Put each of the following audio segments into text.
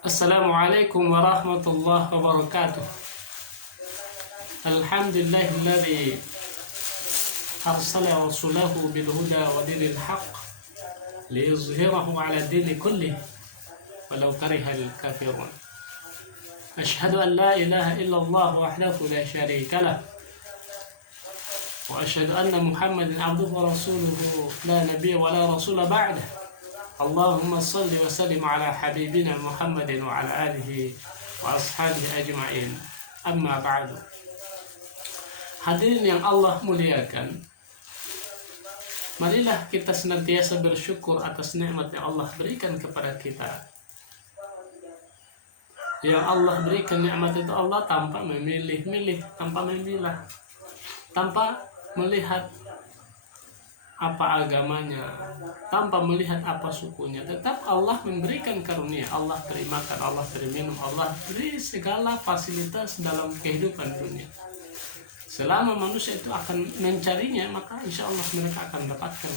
Assalamualaikum warahmatullahi wabarakatuh. Alhamdulillahilladzi arsala rasulahu bil huda wa dinil haqq liyuzhirahu 'ala dini kullih walau karihal kafirun. Asyhadu an la ilaha illallah wahdahu la syarika lah wa asyhadu anna Muhammadan 'abduhu wa rasuluhu la nabiyya wa la rasula ba'dah. Allahumma salli wa sallim ala habibina Muhammadin wa ala alihi wa ashabihi ajma'in. Amma ba'du. Hadirin yang Allah muliakan, marilah kita senantiasa bersyukur atas nikmat yang Allah berikan kepada kita. Yang Allah berikan nikmat itu Allah tanpa memilih-milih, tanpa memilah, tanpa melihat apa agamanya, tanpa melihat apa sukunya. Tetap Allah memberikan karunia, Allah beri makan, Allah beri minum, Allah beri segala fasilitas dalam kehidupan dunia. Selama manusia itu akan mencarinya, maka insya Allah mereka akan dapatkan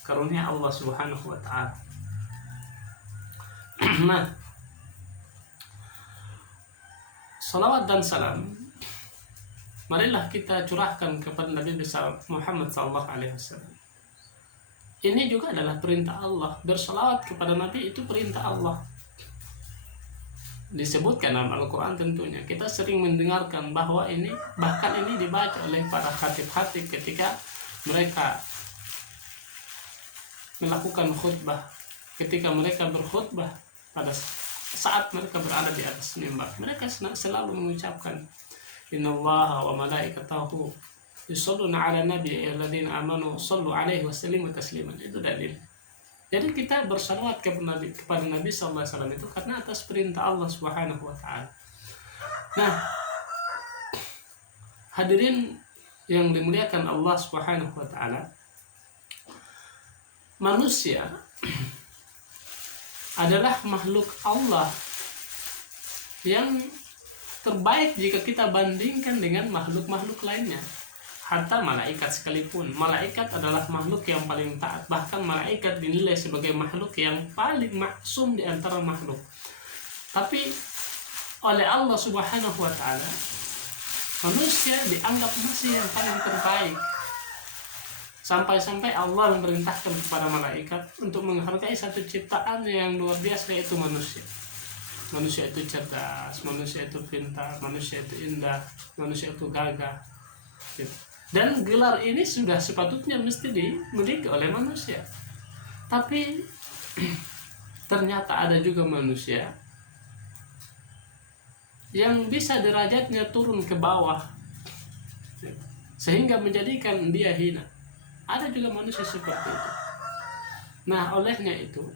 karunia Allah Subhanahu wa ta'ala. Nah, salawat dan salam marilah kita curahkan kepada Nabi besar Muhammad SAW. Ini juga adalah perintah Allah. Bersalawat kepada Nabi itu perintah Allah. Disebutkan dalam Al-Quran tentunya. Kita sering mendengarkan bahwa ini, bahkan ini dibaca oleh para khatib-khatib ketika mereka melakukan khutbah. Ketika mereka berkhutbah pada saat mereka berada di atas mimbar, mereka selalu mengucapkan Innallaha wa malaikatahu yusholluna ala nabi alladzina amanu shallu alaihi wasallimu tasliman. Itu dalil. Jadi kita bersalawat kepada Nabi sallallahu alaihi wasallam itu karena atas perintah Allah Subhanahu wa taala. Nah, hadirin yang dimuliakan Allah Subhanahu wa taala, manusia adalah makhluk Allah yang terbaik jika kita bandingkan dengan makhluk-makhluk lainnya. Hatta malaikat sekalipun, malaikat adalah makhluk yang paling taat. Bahkan malaikat dinilai sebagai makhluk yang paling maksum di antara makhluk. Tapi oleh Allah Subhanahu wa ta'ala, manusia dianggap masih yang paling terbaik. Sampai-sampai Allah memerintahkan kepada malaikat untuk menghargai satu ciptaan yang luar biasa, yaitu manusia. Manusia itu cerdas, manusia itu pintar, manusia itu indah, manusia itu gagah. Dan gelar ini sudah sepatutnya mesti dimiliki oleh manusia. Tapi ternyata ada juga manusia yang bisa derajatnya turun ke bawah sehingga menjadikan dia hina. Ada juga manusia seperti itu. Nah, olehnya itu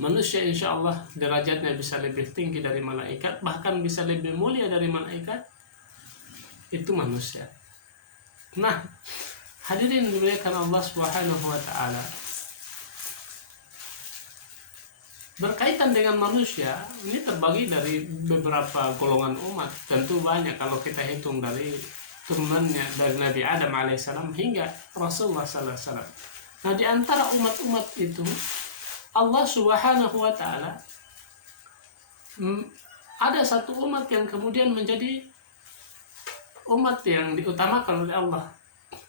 manusia insya Allah derajatnya bisa lebih tinggi dari malaikat, bahkan bisa lebih mulia dari malaikat. Itu manusia. Nah, hadirin dimuliakan Allah Subhanahu wa ta'ala, berkaitan dengan manusia ini terbagi dari beberapa golongan umat. Tentu banyak kalau kita hitung dari turunannya dari Nabi Adam alaihissalam hingga Rasulullah sallallahu alaihi wasallam. Nah, di antara umat-umat itu Allah Subhanahu wa ta'ala ada satu umat yang kemudian menjadi umat yang diutamakan oleh Allah,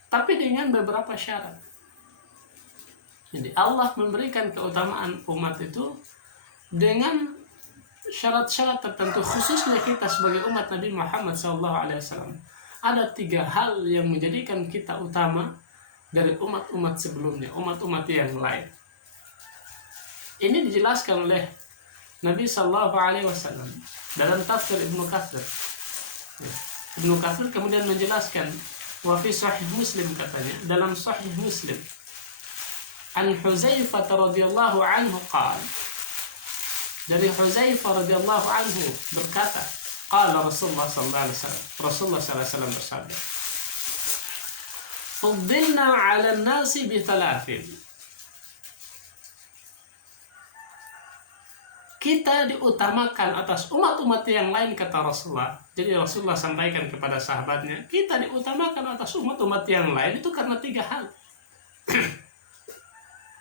tapi dengan beberapa syarat. Jadi Allah memberikan keutamaan umat itu dengan syarat-syarat tertentu, khususnya kita sebagai umat Nabi Muhammad SAW. Ada 3 hal yang menjadikan kita utama dari umat-umat sebelumnya, umat-umat yang lain. Ini dijelaskan oleh Nabi Sallallahu Alaihi Wasallam dalam tafsir Ibnu Katsir. Ibnu Katsir kemudian menjelaskan, wa fi Sahih Muslim, katanya dalam Sahih Muslim, an Hudzaifah radhiyallahu anhu qala, dari Hudzaifah radhiyallahu anhu berkata, qala Rasulullah sallallahu alaihi wasallam, Rasulullah sallallahu alaihi wasallam bersabda, fuddilna 'ala an-nasi bi thalathin. Kita diutamakan atas umat-umat yang lain, kata Rasulullah. Jadi Rasulullah sampaikan kepada sahabatnya, kita diutamakan atas umat-umat yang lain itu karena 3 hal.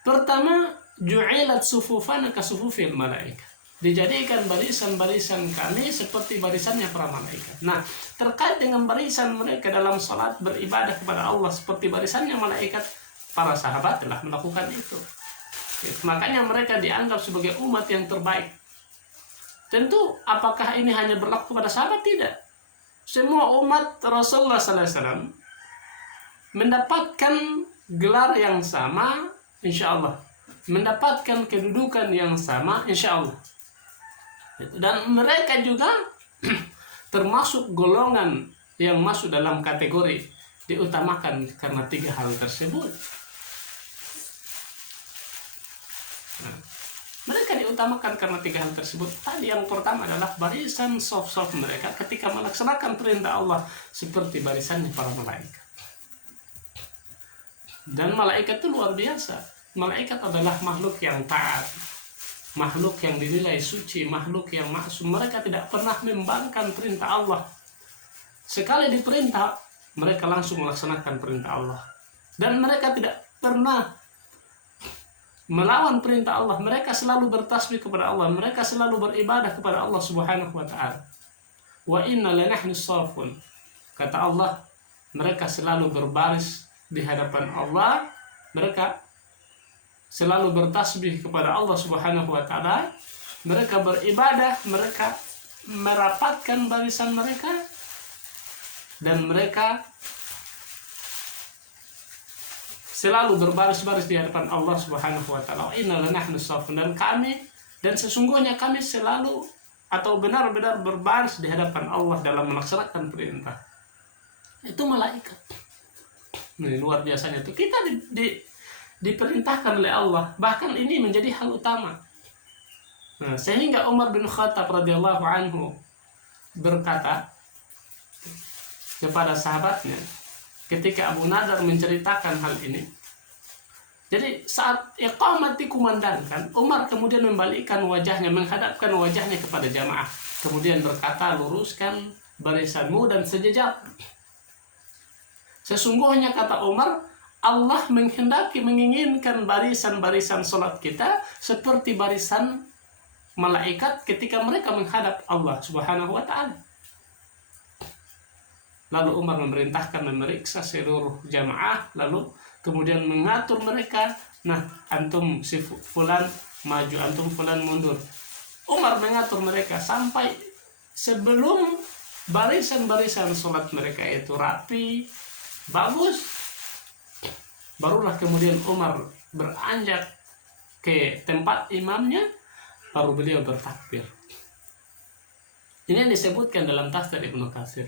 Pertama, ju'ilat sufufana ka sufufil malaika. Dijadikan barisan-barisan kami seperti barisannya para malaikat. Nah, terkait dengan barisan mereka dalam salat beribadah kepada Allah seperti barisannya malaikat, para sahabat telah melakukan itu. Makanya mereka dianggap sebagai umat yang terbaik. Tentu, apakah ini hanya berlaku pada sahabat? Tidak. Semua umat Rasulullah SAW mendapatkan gelar yang sama, insya Allah. Mendapatkan kedudukan yang sama, insya Allah. Dan mereka juga termasuk golongan yang masuk dalam kategori diutamakan karena 3 hal tersebut. Nah, mereka diutamakan karena 3 hal tersebut. Tadi yang pertama adalah barisan soft mereka ketika melaksanakan perintah Allah seperti barisannya para malaikat. Dan malaikat itu luar biasa. Malaikat adalah makhluk yang taat, makhluk yang dinilai suci, makhluk yang maksum. Mereka tidak pernah membangkang perintah Allah. Sekali diperintah, mereka langsung melaksanakan perintah Allah. Dan mereka tidak pernah melawan perintah Allah. Mereka selalu bertasbih kepada Allah. Mereka selalu beribadah kepada Allah Subhanahu wa ta'ala. Wa inna lanahnu shafun. Kata Allah, mereka selalu berbaris di hadapan Allah. Mereka selalu bertasbih kepada Allah Subhanahu wa ta'ala. Mereka beribadah, mereka merapatkan barisan mereka, dan mereka selalu berbaris-baris di hadapan Allah Subhanahu wa ta'ala. Inna lanahnu shafun. Dan kami, dan sesungguhnya kami selalu atau benar-benar berbaris di hadapan Allah dalam melaksanakan perintah. Itu malaikat. Ini luar biasanya itu. Kita diperintahkan oleh Allah, bahkan ini menjadi hal utama. Nah, sehingga Umar bin Khattab radhiyallahu anhu berkata kepada sahabatnya ketika Abu Nadar menceritakan hal ini. Jadi saat iqamah dikumandangkan, Umar kemudian membalikkan wajahnya, menghadapkan wajahnya kepada jamaah, kemudian berkata, luruskan barisanmu dan sejajar. Sesungguhnya, kata Umar, Allah menginginkan barisan-barisan sholat kita seperti barisan malaikat ketika mereka menghadap Allah Subhanahu wa ta'ala. Lalu Umar memerintahkan memeriksa seluruh jamaah, lalu kemudian mengatur mereka. Nah, antum si fulan maju, antum fulan mundur. Umar mengatur mereka sampai sebelum barisan-barisan sholat mereka itu rapi, bagus, barulah kemudian Umar beranjak ke tempat imamnya, baru beliau bertakbir. Ini yang disebutkan dalam tafsir Ibnu Katsir.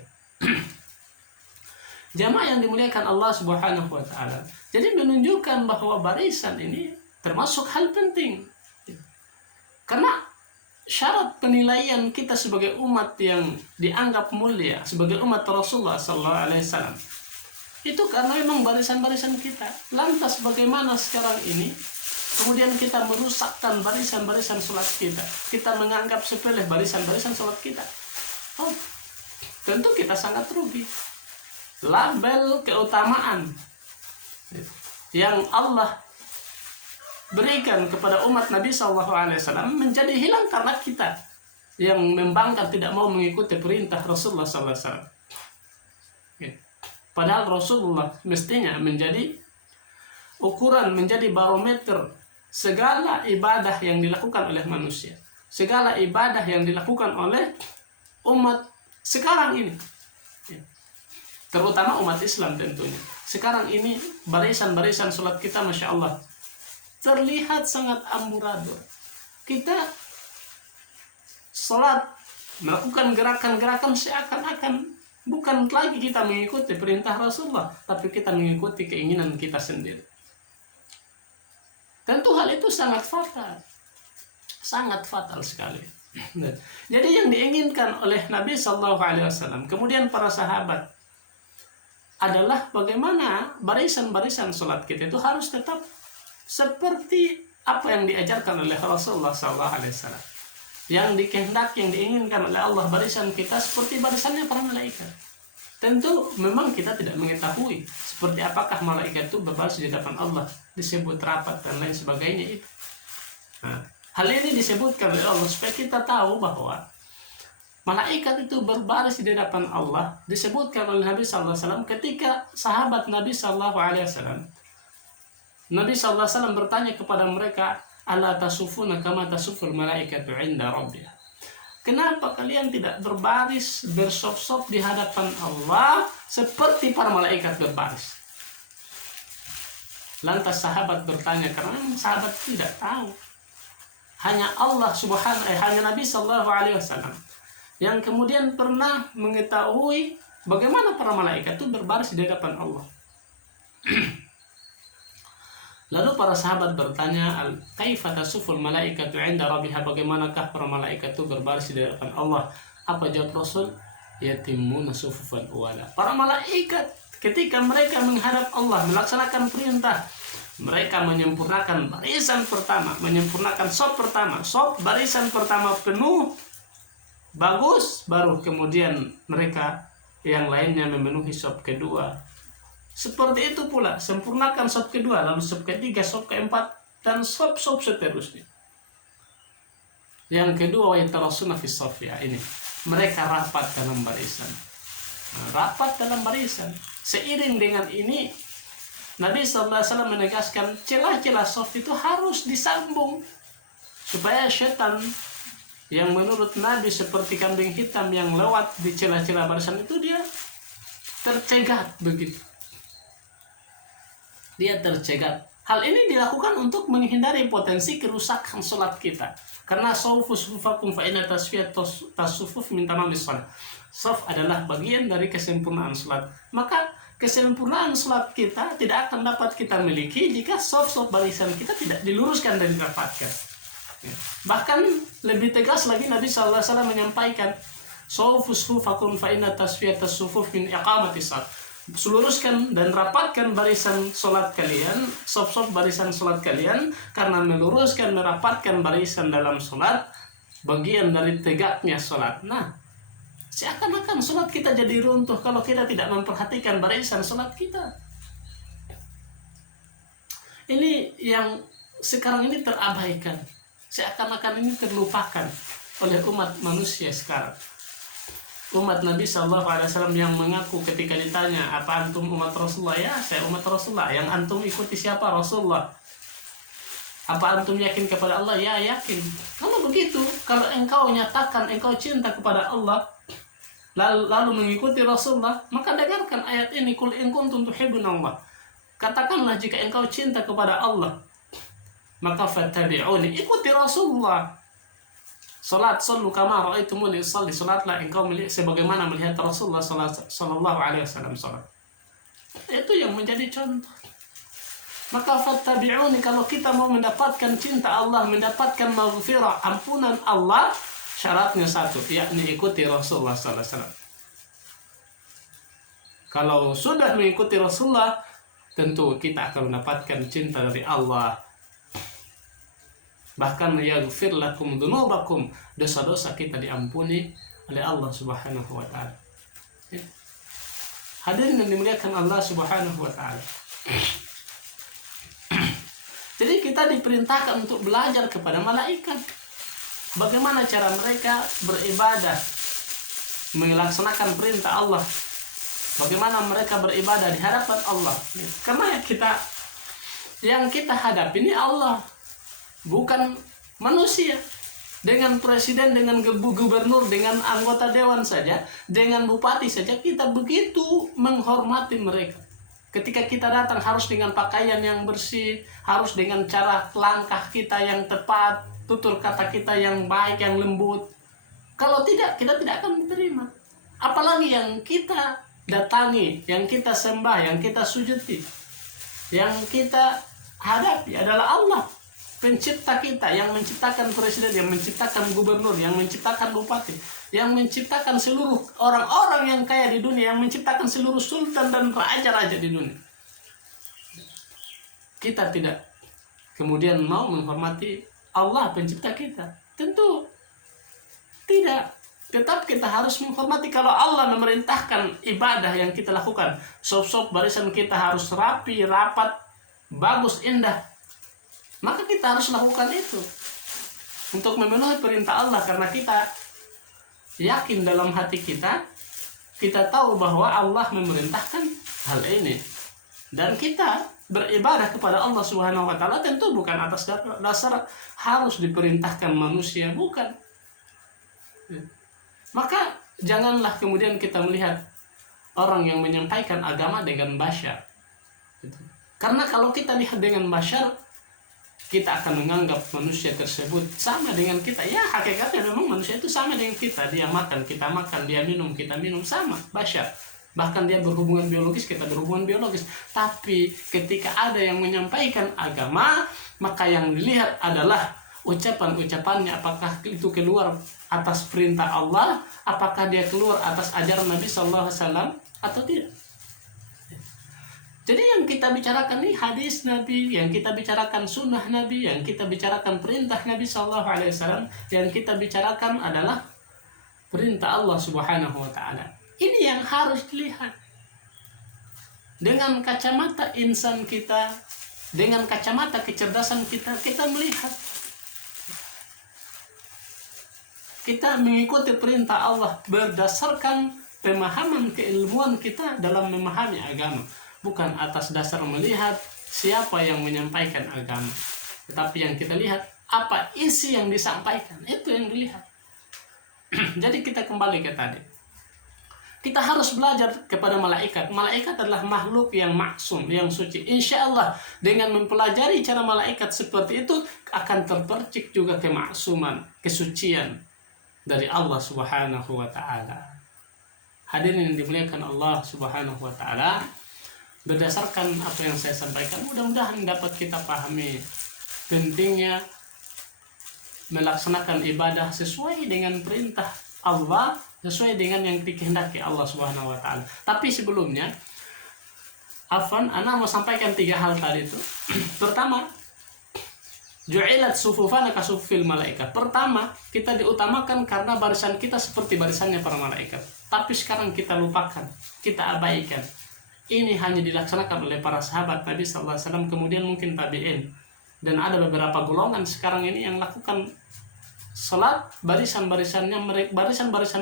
Jamaah yang dimuliakan Allah Subhanahu wa ta'ala. Jadi menunjukkan bahwa barisan ini termasuk hal penting. Karena syarat penilaian kita sebagai umat yang dianggap mulia, sebagai umat Rasulullah sallallahu alaihi wasallam, itu karena memang barisan-barisan kita. Lantas bagaimana sekarang ini kemudian kita merusakkan barisan-barisan sholat kita? Kita menganggap sepele barisan-barisan sholat kita. Oh, tentu kita sangat rugi. Label keutamaan yang Allah berikan kepada umat Nabi SAW menjadi hilang karena kita yang membangkang tidak mau mengikuti perintah Rasulullah SAW. Padahal Rasulullah mestinya menjadi ukuran, menjadi barometer segala ibadah yang dilakukan oleh manusia, segala ibadah yang dilakukan oleh umat sekarang ini, terutama umat Islam tentunya. Sekarang ini barisan-barisan sholat kita, Masya Allah, terlihat sangat amburadul. Kita sholat melakukan gerakan-gerakan seakan-akan bukan lagi kita mengikuti perintah Rasulullah, tapi kita mengikuti keinginan kita sendiri. Tentu hal itu sangat fatal sekali. Jadi yang diinginkan oleh Nabi SAW, kemudian para sahabat, adalah bagaimana barisan-barisan sholat kita itu harus tetap seperti apa yang diajarkan oleh Rasulullah SAW. Yang dikehendaki, yang diinginkan oleh Allah, barisan kita seperti barisannya para malaikat. Tentu memang kita tidak mengetahui seperti apakah malaikat itu berbaris di hadapan Allah, disebut rapat dan lain sebagainya itu. Nah, hal ini disebutkan oleh Allah supaya kita tahu bahwa malaikat itu berbaris di hadapan Allah. Disebutkan oleh Nabi sallallahu alaihi wasallam ketika sahabat Nabi sallallahu alaihi wasallam bertanya kepada mereka, "Ala tasufuna kama tasuful malaikatu 'inda rabbiha?" Kenapa kalian tidak berbaris bersop-sop di hadapan Allah seperti para malaikat berbaris? Lantas sahabat bertanya, karena sahabat tidak tahu. Hanya Nabi sallallahu alaihi wasallam yang kemudian pernah mengetahui bagaimana para malaikat itu berbaris di hadapan Allah. Lalu para sahabat bertanya, "Kaifa tasuful malaikatu 'inda rabbiha?" Bagaimanakah para malaikat itu berbaris di hadapan Allah? Apa jawab Rasul? "Yatimmuna sufufan awala." Para malaikat ketika mereka menghadap Allah melaksanakan perintah, mereka menyempurnakan barisan pertama, menyempurnakan sop pertama, sop barisan pertama penuh bagus, baru kemudian mereka yang lainnya memenuhi sop kedua. Seperti itu pula, sempurnakan sop kedua, lalu sop ketiga, sop keempat, dan sop-sop seterusnya. Yang kedua, yatarasuna fi safia, ini mereka rapat dalam barisan. Rapat dalam barisan. Seiring dengan ini, Nabi SAW menegaskan celah-celah saf itu harus disambung supaya setan yang menurut Nabi seperti kambing hitam yang lewat di celah-celah barisan itu dia tercegat begitu. Dia tercegat. Hal ini dilakukan untuk menghindari potensi kerusakan sholat kita. Karena sawfu sufufakum fa inna tasfiyat tasufuf min tamamis shalah. Saf adalah bagian dari kesempurnaan sholat. Maka kesempurnaan sholat kita tidak akan dapat kita miliki jika saf-saf barisan kita tidak diluruskan dan dirapatkan. Bahkan lebih tegas lagi Nabi SAW menyampaikan, sawfu sufufakum fa inna tasfiyat tasufuf min iqamati shalah. Seluruskan dan rapatkan barisan sholat kalian, sop-sop barisan sholat kalian, karena meluruskan, merapatkan barisan dalam sholat bagian dari tegaknya sholat. Nah, seakan-akan sholat kita jadi runtuh kalau kita tidak memperhatikan barisan sholat kita. Ini yang sekarang ini terabaikan, seakan-akan ini terlupakan oleh umat manusia sekarang. Umat Nabi SAW yang mengaku ketika ditanya, "Apa antum umat Rasulullah?" "Ya, saya umat Rasulullah." "Yang antum ikuti siapa?" "Rasulullah." "Apa antum yakin kepada Allah?" "Ya, yakin." Kalau begitu, kalau engkau nyatakan engkau cinta kepada Allah lalu mengikuti Rasulullah, maka dengarkan ayat ini, "Qul in kuntum tuhibbunallah." Katakanlah jika engkau cinta kepada Allah, maka fattabi'uni, ikuti Rasulullah. Salat, sallu kama ra'aitumuni usalli, salatlah engkau sebagaimana melihat Rasulullah sallallahu alaihi wasallam salat. Itu yang menjadi contoh. Maka fattabi'uni, kalau kita mau mendapatkan cinta Allah, mendapatkan maghfirah, ampunan Allah, syaratnya satu, yakni ikuti Rasulullah sallallahu alaihi wasallam. Kalau sudah mengikuti Rasulullah, tentu kita akan mendapatkan cinta dari Allah. Bahkan yaghfir lakum dzunubakum, dosa-dosa kita diampuni oleh Allah Subhanahu wa taala. Hadirin yang dimuliakan Allah Subhanahu wa taala. Jadi kita diperintahkan untuk belajar kepada malaikat. Bagaimana cara mereka beribadah, melaksanakan perintah Allah. Bagaimana mereka beribadah di hadapan Allah. Karena yang kita hadapi ini Allah, bukan manusia. Dengan presiden, dengan gubernur, dengan anggota dewan saja, dengan bupati saja, kita begitu menghormati mereka. Ketika kita datang harus dengan pakaian yang bersih, harus dengan cara langkah kita yang tepat, tutur kata kita yang baik, yang lembut. Kalau tidak, kita tidak akan diterima. Apalagi yang kita datangi, yang kita sembah, yang kita sujudi, yang kita hadapi adalah Allah, pencipta kita, yang menciptakan presiden, yang menciptakan gubernur, yang menciptakan bupati, yang menciptakan seluruh orang-orang yang kaya di dunia, yang menciptakan seluruh sultan dan raja-raja di dunia. Kita tidak kemudian mau menghormati Allah pencipta kita. Tentu tidak. Tetap kita harus menghormati. Kalau Allah memerintahkan ibadah yang kita lakukan, sop-sop barisan kita harus rapi, rapat, bagus, indah, maka kita harus lakukan itu. untuk memenuhi perintah Allah, karena kita yakin dalam hati kita, kita tahu bahwa Allah memerintahkan hal ini, dan kita beribadah kepada Allah Subhanahu wa taala tentu bukan atas dasar harus diperintahkan manusia, bukan. Maka janganlah kemudian kita melihat orang yang menyampaikan agama dengan basyar. Karena kalau kita lihat dengan basyar, kita akan menganggap manusia tersebut sama dengan kita. Ya, hakikatnya memang manusia itu sama dengan kita. Dia makan, kita makan, dia minum, kita minum, sama, basyar. Bahkan dia berhubungan biologis, kita berhubungan biologis. Tapi ketika ada yang menyampaikan agama, maka yang dilihat adalah ucapan-ucapannya, apakah itu keluar atas perintah Allah, apakah dia keluar atas ajaran Nabi Sallallahu Alaihi Wasallam atau tidak. Jadi yang kita bicarakan ini hadis Nabi, yang kita bicarakan sunnah Nabi, yang kita bicarakan perintah Nabi Sallallahu Alaihi Wasallam, yang kita bicarakan adalah perintah Allah Subhanahu Wa Taala. Ini yang harus dilihat dengan kacamata insan kita, dengan kacamata kecerdasan kita, kita melihat, kita mengikuti perintah Allah berdasarkan pemahaman keilmuan kita dalam memahami agama. Bukan atas dasar melihat siapa yang menyampaikan agama, tetapi yang kita lihat apa isi yang disampaikan, itu yang dilihat. Jadi kita kembali ke tadi, kita harus belajar kepada malaikat. Malaikat adalah makhluk yang maksum, yang suci. Insya Allah dengan mempelajari cara malaikat seperti itu akan terpercik juga kemaksuman, kesucian dari Allah Subhanahu wa Ta'ala. Hadirin yang dimuliakan Allah Subhanahu wa Ta'ala, berdasarkan apa yang saya sampaikan, mudah-mudahan dapat kita pahami pentingnya melaksanakan ibadah sesuai dengan perintah Allah, sesuai dengan yang dikehendaki Allah Subhanahu wa Ta'ala. Tapi sebelumnya, ana mau sampaikan 3 hal tadi itu. Pertama, ju'ilat sufufana kasufil malaikat. Pertama, kita diutamakan karena barisan kita seperti barisannya para malaikat. Tapi sekarang kita lupakan, kita abaikan. Ini hanya dilaksanakan oleh para sahabat Nabi Sallallahu Alaihi Wasallam, kemudian mungkin tabi'in, dan ada beberapa golongan sekarang ini yang lakukan salat barisan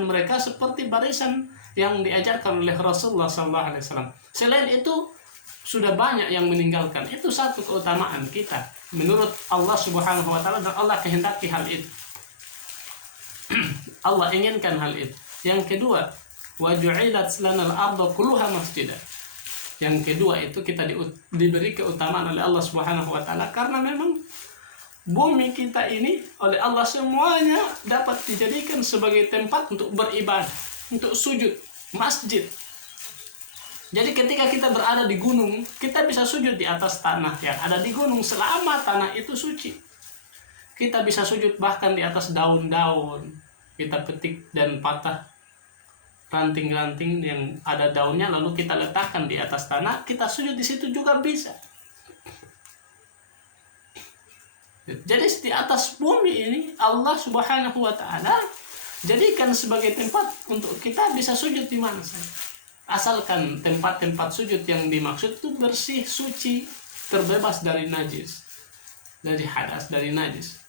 mereka seperti barisan yang diajarkan oleh Rasulullah Sallallahu Alaihi Wasallam. Selain itu sudah banyak yang meninggalkan. Itu satu keutamaan kita menurut Allah Subhanahu Wa Taala, dan Allah kehendaki hal itu. Allah inginkan hal itu. Yang kedua, wa ju'ilat lana al-ardu kulluha masjidah. Yang kedua itu kita diberi keutamaan oleh Allah Subhanahu wa Ta'ala karena memang bumi kita ini oleh Allah semuanya dapat dijadikan sebagai tempat untuk beribadah, untuk sujud, masjid. Jadi ketika kita berada di gunung, kita bisa sujud di atas tanah yang ada di gunung selama tanah itu suci. Kita bisa sujud bahkan di atas daun-daun. Kita petik dan patah ranting-ranting yang ada daunnya, lalu kita letakkan di atas tanah, kita sujud di situ juga bisa. Jadi di atas bumi ini Allah Subhanahu wa Ta'ala jadikan sebagai tempat untuk kita bisa sujud di mana saja. Asalkan tempat-tempat sujud yang dimaksud itu bersih, suci, terbebas dari najis, dari hadas, dari najis.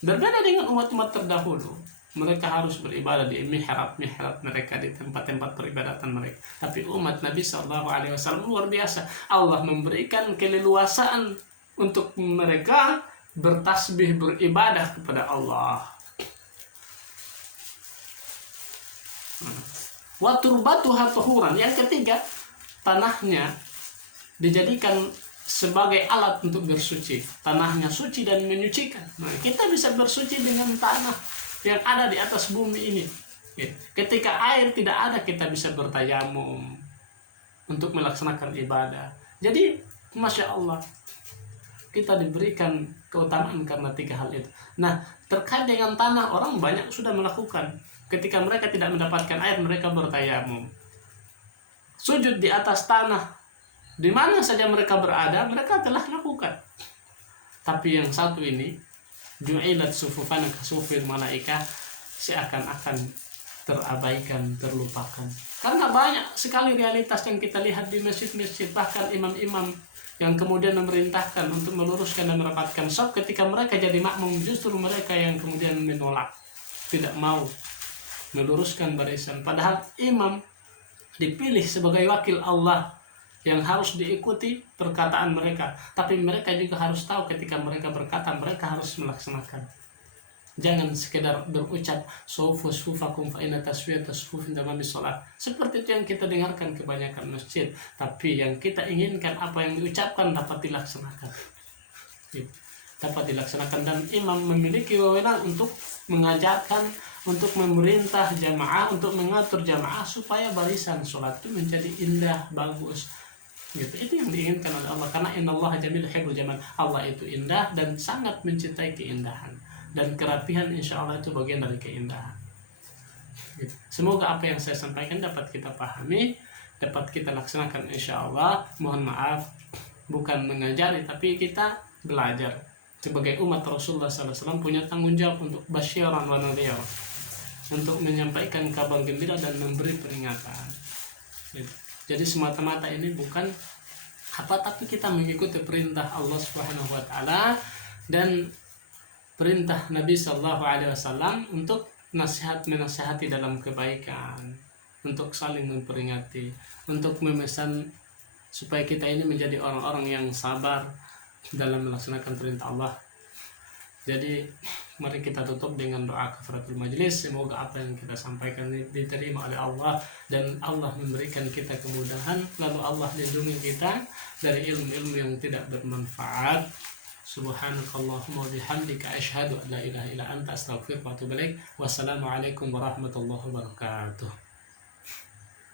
Berbeda dengan umat-umat terdahulu. Mereka harus beribadah di mihrab-mihrab mereka, di tempat-tempat peribadatan mereka. Tapi umat Nabi Sallallahu Alaihi Wasallam luar biasa. Allah memberikan keleluasaan untuk mereka bertasbih, beribadah kepada Allah. Wa turbatuha tuhuran. Yang ketiga, tanahnya dijadikan sebagai alat untuk bersuci. Tanahnya suci dan menyucikan. Nah, kita bisa bersuci dengan tanah yang ada di atas bumi ini. Ketika air tidak ada, kita bisa bertayamum untuk melaksanakan ibadah. Jadi, Masya Allah, kita diberikan keutamaan karena 3 hal itu. Nah, terkait dengan tanah, orang banyak sudah melakukan. Ketika mereka tidak mendapatkan air, mereka bertayamum. Sujud di atas tanah, di mana saja mereka berada, mereka telah lakukan. Tapi yang satu ini, ju'ilat sufufana kasufil malaika, seakan-akan terabaikan, terlupakan. Karena banyak sekali realitas yang kita lihat di masjid-masjid, bahkan imam-imam yang kemudian memerintahkan untuk meluruskan dan merapatkan saf, ketika mereka jadi makmum justru mereka yang kemudian menolak, tidak mau meluruskan barisan. Padahal imam dipilih sebagai wakil Allah yang harus diikuti perkataan mereka, tapi mereka juga harus tahu ketika mereka berkata mereka harus melaksanakan. Jangan sekedar berucap sufu sufakum fa inna taswiyatas sufufin tamami shalah. Seperti itu yang kita dengarkan kebanyakan masjid, tapi yang kita inginkan apa yang diucapkan dapat dilaksanakan. Dapat dilaksanakan, dan imam memiliki wewenang untuk mengajarkan, untuk memerintah jamaah, untuk mengatur jamaah supaya barisan sholat itu menjadi indah, bagus. Gitu. Itu yang diinginkan oleh Allah, karena innallaha jamil yuhibbul jamal. Allah itu indah dan sangat mencintai keindahan. Dan kerapihan insya Allah itu bagian dari keindahan. Semoga apa yang saya sampaikan dapat kita pahami, dapat kita laksanakan insya Allah. Mohon maaf, bukan mengajari, tapi kita belajar. Sebagai umat Rasulullah SAW punya tanggung jawab untuk basyiran wa nadhir, untuk menyampaikan kabar gembira dan memberi peringatan. Jadi semata-mata ini bukan apa, tapi kita mengikuti perintah Allah Subhanahu wa taala dan perintah Nabi Shallallahu Alaihi Wasallam untuk menasihati dalam kebaikan, untuk saling memperingati, untuk memesan supaya kita ini menjadi orang-orang yang sabar dalam melaksanakan perintah Allah. Jadi mari kita tutup dengan doa kafaratul majlis. Semoga apa yang kita sampaikan diterima oleh Allah dan Allah memberikan kita kemudahan, lalu Allah lindungi kita dari ilmu-ilmu yang tidak bermanfaat. Subhanakallahumma wa bihamdika asyhadu an la ilaha illa anta astaghfiruka wa atubu ilaik. Wassalamualaikum warahmatullahi wabarakatuh.